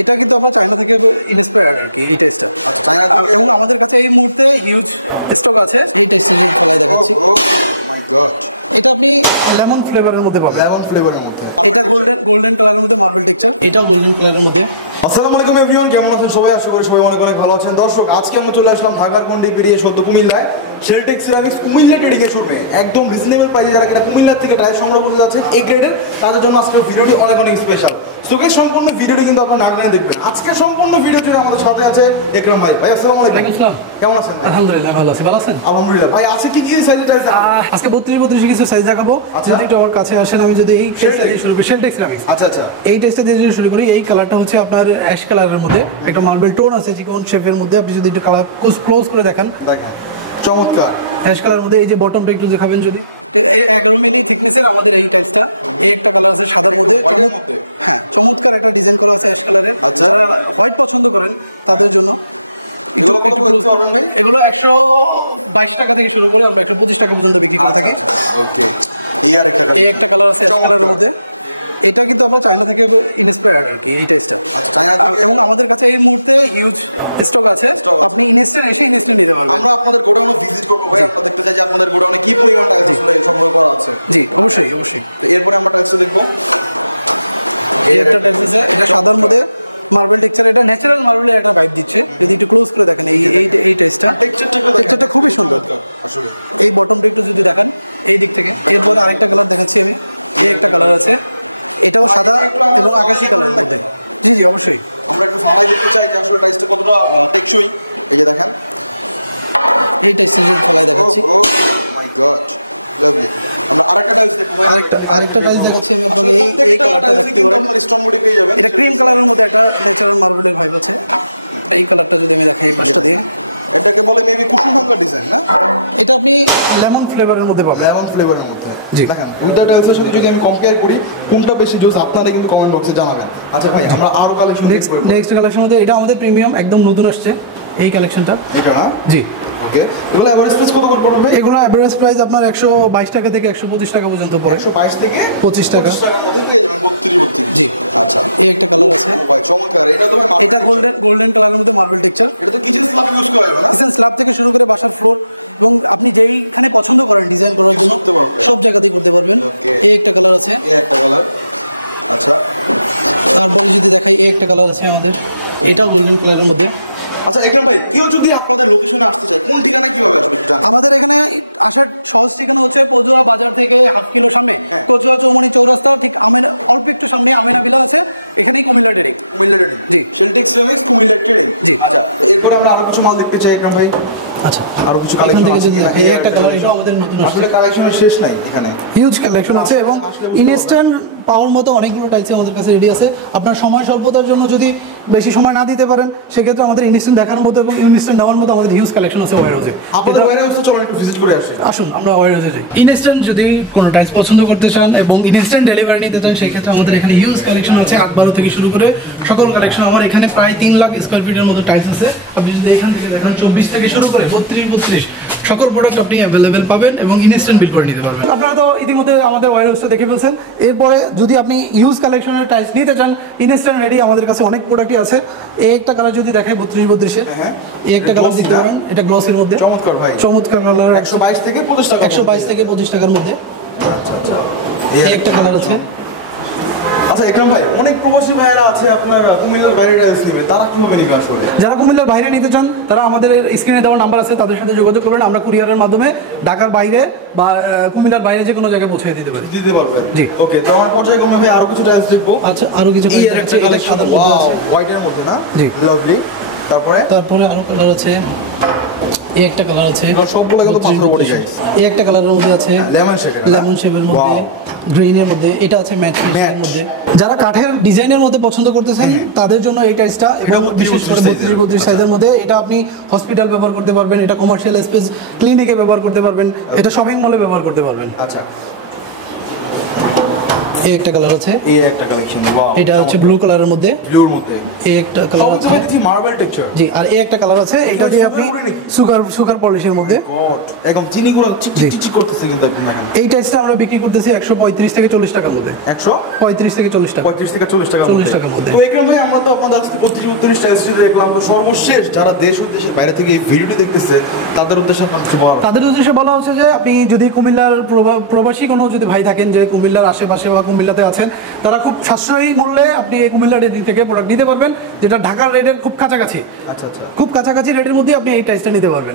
এটা কিন্তু আমরা চায়না থেকে ইন্সপায়ার্ড আর কি এই টাইসটা। আচ্ছা, চায়না থেকে। এবং আমাদের কাছে এই মুহূর্তে হিউজ স্টক আছে এই টাইসটা যদি ফলাই দেখাচ্ছি। ও মাই গড, এটা আপনি লেমন ফ্লেভারের মধ্যে পাবেন। লেমন ফ্লেভারের মধ্যে। এটা গোল্ডেন কালারের মধ্যে মার্বেল টেক্সচার, এটা গোল্ডেন কালারের মধ্যে। আসসালামু আলাইকুম এভরিওয়ান, কেমন আছেন সবাই? আশা করি সবাই অনেক অনেক ভালো আছেন। দর্শক, আজকে আমরা চলে আসলাম ঢাকার কোন্ডি পেরিয়ে সদ্য কুমিল্লায় শেলটেক সিরামিক্স কুমিল্লা ট্রেডিং এর শোরুমে। একদম রিজনেবল প্রাইসে যারা কিনা কুমিল্লা থেকে টাইল সংগ্রহ করতে যাচ্ছেন এই গ্রেডের, তাদের জন্য আজকের ভিডিওটি অনেক অনেক স্পেশাল। সুকেশ সম্পূর্ণ ভিডিওটি কিন্তু আপনারা না দেখবেন। আজকের সম্পূর্ণ ভিডিও জুড়ে আমাদের সাথে আছে একরাম ভাই। ভাই আসসালামু আলাইকুম, কেমন আছেন ভাই? আলহামদুলিল্লাহ ভালো আছি। ভালো আছেন? আলহামদুলিল্লাহ। ভাই আছে কি কি সাইজের টাইলস দেখাবো? আজকে 32 কিছু সাইজ দেখাবো। আচ্ছা, আমার কাছে আসেন, আমি যদি শেলটেক সিরামিক্স। আচ্ছা আচ্ছা, এই টেস্টটা দিয়ে শুরু করি। এই কালারটা হচ্ছে আপনার অ্যাশ কালারের মধ্যে, একটা মার্বেল টোন আছে চিকন শেপের মধ্যে। আপনি যদি একটু কালার ক্লোজ করে দেখেন, চমৎকার অ্যাশ কালারের মধ্যে। এই যে বটমটা একটু দেখাবেন যদি, 11 মিলি থিকনেসের আমাদের এই টাইলসটা। এই একটা কালার আছে সাদার মধ্যে, হ্যাঁ চমৎকার একটা ডিজাইন করা আছে অ্যাশ কালারের। যারা হোয়াইট পছন্দ করেন তাদের জন্য। এগুলো কত বলতে পারবেন ভাই? এগুলো 122 টাকা থেকে শুরু করে আমরা 125 টাকা পর্যন্ত বিক্রি করে থাকি। ওকে, এই একটা কালার আছে অ্যাশ কালারের মধ্যে। এটা কিন্তু আমরা চায়না থেকে ইন্সপায়ার্ড আর কি এই টাইসটা। আচ্ছা, চায়না থেকে। এবং আমাদের কাছে এই মুহূর্তে হিউজ স্টক আছে, আপনি ইনস্ট্যান্ট এসে ইনস্ট্যান্ট নিতে পারবেন। আমরা আপনাদের গোডাউনে ভিজিট করব ভাই, আমরা দেখতে চাই যে আপনাদের গোডাউনে কি পরিমাণ টাইলস আসলে সংগ্রহ করা আছে। জি অবশ্যই অবশ্যই। তো এরপরে আমরা টাইলস দেখব। এই একটা টাইলস আছে, এটা সাদার মধ্যে মার্বেল টেক্সচার। এটা ন্যাচারাল মার্বেলের একটা ভাইব দিচ্ছে। যদি একটু ক্লোজ করে দেখেন এই টাইলসটা, টেক্সচারটা খুবই সুন্দর আসলে। এই বটমটা একটু যদি দেখেন এই দিক থেকে। এরপরে আরেকটা কালার দেখাচ্ছি আমি। এই একটা কালার আছে, এটাও সাদা এবং আকাশী কালারের মধ্যে। জি জি অবশ্যই। আমরা একটু ফালাই দেখতে চাই যে আসলে টাইলসটা কতটা টেকসই। এই যে দেখেন, এই টাইলসটা যদি ফলাই দেখাচ্ছি। ও মাই গড, লাভলি। আমরা আরেকটা টাইলস দেখব ভাই। আরেকটা টাইলস দেখাচ্ছি আমি আপনাকে। এই কালারটা দেখতে পারেন, আপনারা স্টোন বডি পেয়ে যাবেন। এটা ক্রিম কালারের মধ্যে একটা ন্যাচারাল মার্বেলের ভাইব আছে। এই কালারটা যদি আমি দেখাই এই পাশটা দিয়ে, এটাকে বলে মেবি কুসুম ভাঙ্গা ডিজাইন না? এটা আপনি লেমন ফ্লেভারের মধ্যে পাবেন। লেমন ফ্লেভারের মধ্যে। দেখেন দুইটা টাইলসের সাথে যদি আমি কম্পেয়ার করি কোনটা বেশি জোস, আপনারা কিন্তু কমেন্ট বক্সে জানাবেন। আচ্ছা ভাই, আমরা আরো কালেকশন দেখব। নেক্সট কালেকশন মধ্যে এটা আমাদের প্রিমিয়াম একদম নতুন আসছে এই কালেকশনটা। এটা না? জি ওকে। এগুলো এভারেজ প্রাইস কত করে পড়বে ভাই? এগুলো এভারেজ প্রাইস আপনার 122 টাকা থেকে 125 টাকা পর্যন্ত পড়বে। 122 থেকে 25 টাকার মধ্যে পেয়ে যাবেন। 32 জি আচ্ছা। এই একটা কালার আছে ভাই চমৎকার। এটা তো ভাই মার্বেল, এটা গোল্ডেন কালারের মধ্যে মার্বেল টেক্সচার। এটা তো কিচেন স্ল্যাব ইউজ করা যাবে না? কিচেন স্ল্যাব থেকে শুরু করে বাসার ফ্লোর এবং আপনি যেইখানে পছন্দ করেন ডিজাইন করার জন্য সব জায়গাতেই করতে পারবেন। এই একটা কালার আছে, এই একটা কালার। আচ্ছা, তারপরে যদি দেখাই এই একটা কালার আছে আমাদের, এটাও গোল্ডেন কালারের মধ্যে। আচ্ছা একদম ভাই, কেউ যদি আপনাদের লোকেশনে আসতে চায় কোন ঠিকানা কিভাবে আসবে? আমাদের এখানে আসার সহজ ঠিকানা হচ্ছে পজুয়া বাজার থেকে হাফ কিলো সামনে কচুয়া চৌমনি চৌরাস্তা, ঠিক অল্প একটু সামনে আমেনা ভিলা আছে, এখানেই কুমিল্লা ট্রেডিং। জি, শেলটেক সিরামিক্স কুমিল্লা ট্রেডিং। জি আচ্ছা, এরপরে আমরা আরো কিছু মাল দেখতে চাই একদম ভাই। আরো কিছু কালেকশন আছে কিনা? এই একটা কালেকশন, আসলে কালেকশনের শেষ নাই এখানে। হিউজ কালেকশন আছে এবং ইনস্ট্যান্ট পাওয়ার মতো অনেকগুলো টাইপস আমাদের কাছে রেডি আছে। আপনার সময় স্বল্পতার জন্য যদি বেশি সময় না দিতে পারেন সেক্ষেত্রে আমাদের ইনস্ট্যান্ট দেখানোর মতো এবং ইনস্ট্যান্ট নেওয়ার মতো আমাদের হিউজ কালেকশন আছে ওয়ারহাউসে। আপনাদের ওয়ারহাউসে চলুন একটু ভিজিট করে আসি। আসুন আমরা ওয়ারহাউসে যাই। ইনস্ট্যান্ট যদি কোনো টাইপস পছন্দ করতে চান এবং ইনস্ট্যান্ট ডেলিভারি নিতে চান সেক্ষেত্রে আমাদের এখানে হিউজ কালেকশন আছে। 8-12 থেকে শুরু করে সকল কালেকশন। আমার এখানে প্রায় 3 লাখ স্কোয়ার ফিটের মতো টাইলস আছে। আপনি যদি এখান থেকে দেখেন 24 থেকে শুরু করে 32 সকল প্রোডাক্ট আপনি অ্যাভেলেবেল পাবেন এবং ইনস্ট্যান্ট বিল করে নিতে পারবেন। আপনারা তো ইতিমধ্যে আমাদের ওয়ারহাউসে দেখে ফেলছেন। এরপরে যদি আপনি ইউজ কালেকশনের টাইলস নিতে চান ইনস্ট্যান্ট রেডি আমাদের কাছে অনেক প্রোডাক্টই আছে। এই একটা কালার যদি দেখাই 32 হ্যাঁ, এটা গ্লসি না? এটা গ্লসির মধ্যে চমৎকার ভাই, চমৎকার কালার। 122 থেকে 25 টাকার মধ্যে পেয়ে 122 থেকে যাবেন। 25 টাকার মধ্যে। আচ্ছা আচ্ছা, এই আরেকটা কালেকশন। আচ্ছা একরাম ভাই, অনেক প্রবাসী ভাইয়েরা আছে আপনার কুমিল্লার বাইরে টাইলস নেবে, তারা কিভাবে নেবে আসলে? যারা কুমিল্লার বাইরে নিতে চান তারা আমাদের স্ক্রিনে দেওয়া নাম্বার আছে, তাদের সাথে যোগাযোগ করবেন। আমরা কুরিয়ারের মাধ্যমে ঢাকার বাইরে বা কুমিল্লার বাইরে যে কোনো জায়গায় পৌঁছে দিতে পারবেন। ওকে, তো আমার পর্যায়ক্রমে ভাই আরো কিছু টাইলস দেখবো। আচ্ছা, আরো কিছু এই আর একটা কালেকশন। ওয়াও, হোয়াইটের মধ্যে না? লাভলি। তারপরে আরো কালার আছে, এই একটা কালার আছে। সবগুলো কিন্তু পাথর বডি গাইস। এই একটা কালারের মধ্যে আছে লেমন শেড, এটা না? ওয়াও, গ্রিনের মধ্যে। এটা আছে ম্যাট। যারা কাঠের ডিজাইনের মধ্যে পছন্দ করতেছেন তাদের জন্য এই টাইলসটা। এটা 32 সাইজের মধ্যে। এটা আপনি হসপিটাল ব্যবহার করতে পারবেন, এটা কমার্শিয়াল স্পেস ক্লিনিকে ব্যবহার করতে পারবেন, এটা শপিং মলে ব্যবহার করতে পারবেন। আচ্ছা, এই একটা কালার আছে, এই একটা কালেকশন, ওয়াও এটা হচ্ছে চমৎকার, ব্লু কালারের মধ্যে, ব্লুর মধ্যে এই একটা সবই তো ভাই দেখি মার্বেল টেক্সচার। জি, আর এই একটা কালার আছে, কি ভাই সুগার উড়ি নাকি? সুগার পলিশের মধ্যে। মাই গড, একদম চিনি গুঁড়া চিক চিক চিক করতেছে কিন্তু একদম দেখেন। এই টাইপটা আমরা বিক্রি করতেছি 135 থেকে 40 টাকার মধ্যে, 135 থেকে 40 টাকা। থেকে 40 টাকার মধ্যে। 40 টাকার মধ্যে। তো একরম ভাই আমরা তো আপনাদের কাছ থেকে 32 টাইলস দেখলাম, তো সর্বশেষ যারা দেশ ও দেশের বাইরে থেকে এই ভিডিওটি দেখতেছে তাদের উদ্দেশ্যে আপনার কিছু বলার আছে? তাদের উদ্দেশ্যে বলা হচ্ছে যে আপনি যদি কুমিল্লার প্রবাসী কোনো যদি ভাই থাকেন যে কুমিল্লার আশেপাশে বা কুমিল্লাতে আছেন, তারা খুব সাশ্রয়ী মূল্যে আপনি এই কুমিল্লা রেডি থেকে প্রোডাক্ট নিতে পারবেন, যেটা ঢাকার রেটের খুব কাছাকাছি, আচ্ছা আচ্ছা। খুব কাছাকাছি রেটের মধ্যে আপনি এই টাইসটা নিতে পারবেন।